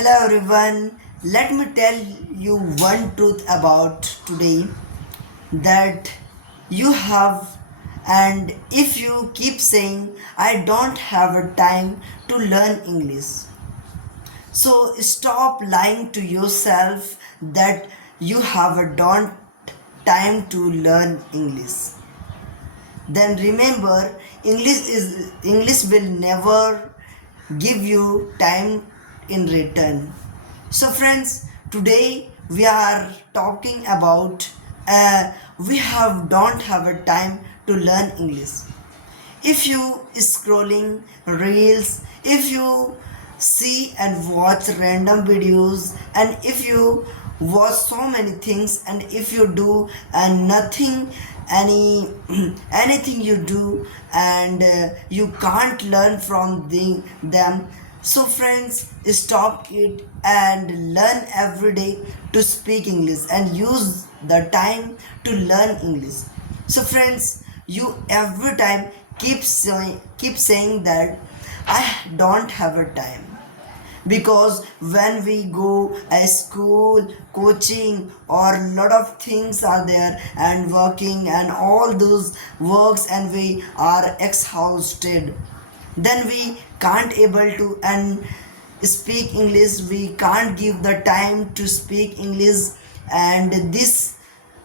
Hello everyone. Let me tell you one truth about today that you have, and if you keep saying I don't have a time to learn English, so stop lying to yourself that you have a don't time to learn English. Then remember, English will never give you time in return. So friends, today we are talking about we have don't have a time to learn English. If you scrolling reels, if you see and watch random videos, and if you watch so many things, and if you do and nothing, any anything you do, and you can't learn from them, so friends, stop it and learn every day to speak English and use the time to learn English. So friends, you every time keep saying that I don't have a time, because when we go a school, coaching, or lot of things are there and working and all those works, and we are exhausted, then we can't able to and speak English, we can't give the time to speak English. And this,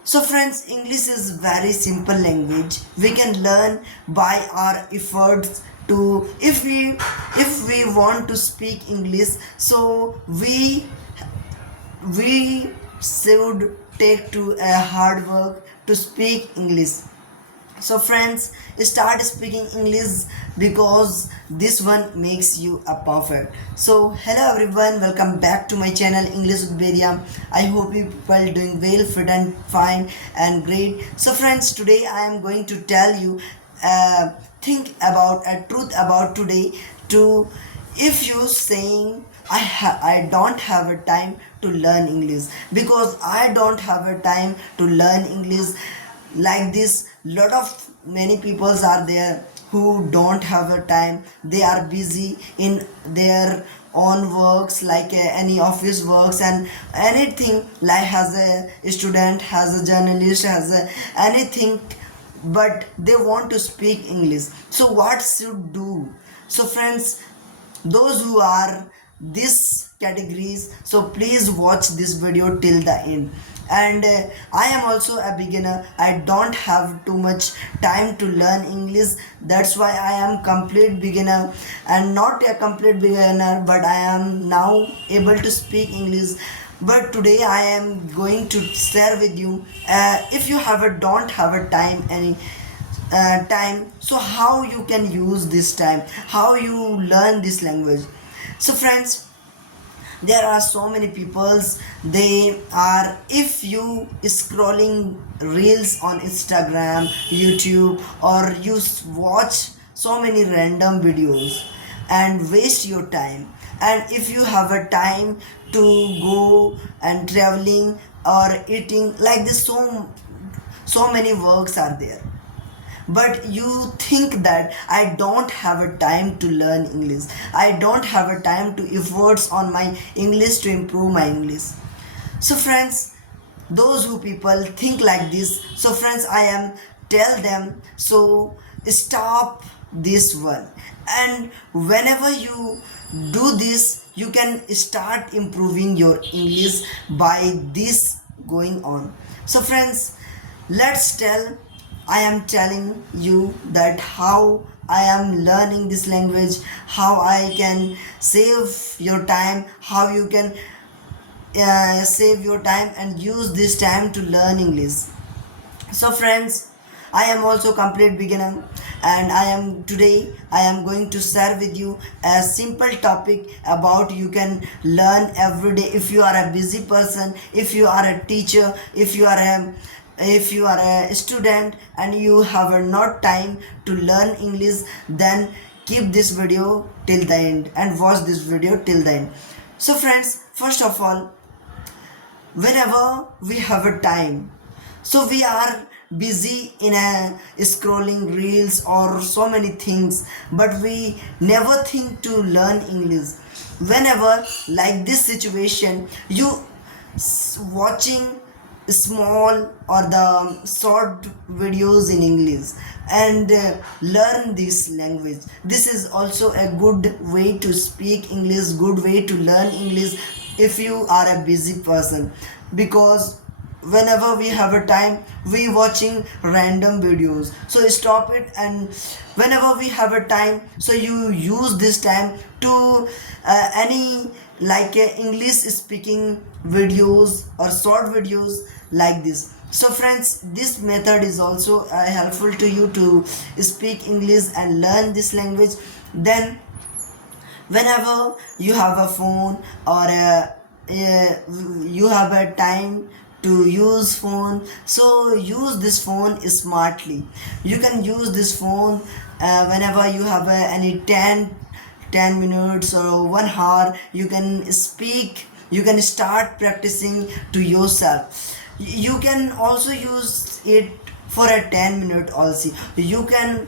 so friends, English is very simple language. We can learn by our efforts to, if we want to speak English, so we should take to a hard work to speak English. So friends, start speaking English, because this one makes you a perfect. So hello everyone, welcome back to my channel English with Bedia. I hope you people doing well, fit and fine and great. So friends, today I am going to tell you think about a truth about today. To, if you saying I don't have a time to learn English, because I don't have a time to learn English, like this lot of many peoples are there who don't have a time. They are busy in their own works, like any office works and anything, like has a student, has a journalist, has a anything, but they want to speak English. So what should do? So friends, those who are these categories, so please watch this video till the end. And I am also a beginner, I don't have too much time to learn English, that's why I am complete beginner, and not a complete beginner, but I am now able to speak English. But today I am going to share with you, if you have a don't have a time any time, so how you can use this time, how you learn this language. So friends, there are so many peoples, they are, if you scrolling reels on Instagram, YouTube, or you watch so many random videos and waste your time, and if you have a time to go and traveling or eating, like this, so many works are there, but you think that I don't have a time to learn English, I don't have a time to efforts on my English to improve my English. So friends, those who people think like this, so friends, I am tell them, so stop this one, and whenever you do this, you can start improving your English by this going on. So friends, let's tell, I am telling you that how I am learning this language, how I can save your time, how you can save your time and use this time to learn English. So friends, I am also complete beginner, and I am going to share with you a simple topic about you can learn every day. If you are a busy person, if you are a teacher, if you are a student and you have not time to learn English, then keep this video till the end and watch this video till the end. So friends, first of all, whenever we have a time, so we are busy in a scrolling reels or so many things, but we never think to learn English. whenever like this situation you watching small or the short videos in English and learn this language. This is also a good way to speak English, good way to learn English if you are a busy person, because whenever we have a time we watching random videos, so stop it, and whenever we have a time, so you use this time to any like English speaking videos or short videos like this. So friends, this method is also helpful to you to speak English and learn this language. Then whenever you have a phone or you have a time to use phone, so use this phone smartly. You can use this phone whenever you have any 10 minutes or 1 hour, you can speak, you can start practicing to yourself. You can also use it for a 10 minute also. You can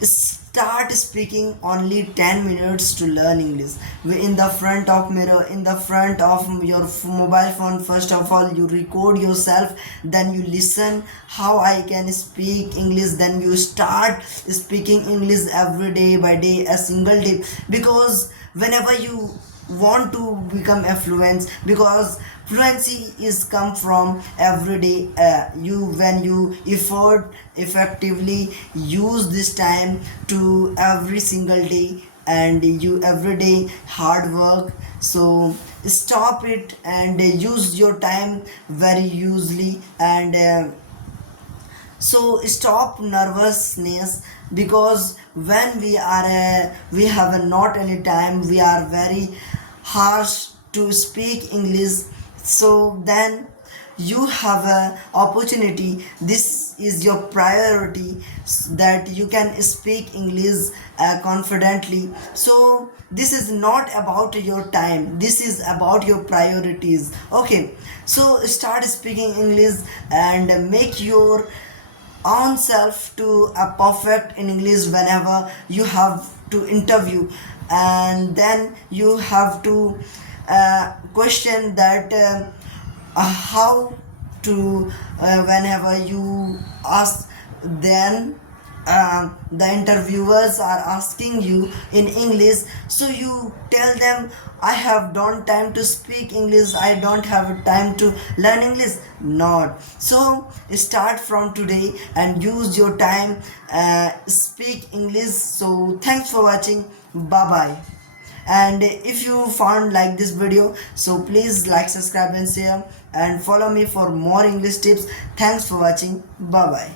start speaking only 10 minutes to learn English. In the front of mirror, in the front of your mobile phone, first of all you record yourself, then you listen how I can speak English, then you start speaking English every day by day, a single day, because whenever you want to become a fluent, because fluency is come from every day, you when you effort effectively use this time to every single day, and you every day hard work, so stop it and use your time very usely, and so stop nervousness, because when we are we have not any time, we are very harsh to speak English, so then you have a opportunity, this is your priority, that you can speak English confidently. So this is not about your time, this is about your priorities. Okay, so start speaking English and make your own self to a perfect in English whenever you have to interview, and then you have to question that how to whenever you ask, then the interviewers are asking you in English, so you tell them I have don't time to speak English, I don't have time to learn English. Not so, start from today and use your time, speak English. So thanks for watching, bye bye. And if you found like this video, so please like, subscribe and share, and follow me for more English tips. Thanks for watching, bye bye.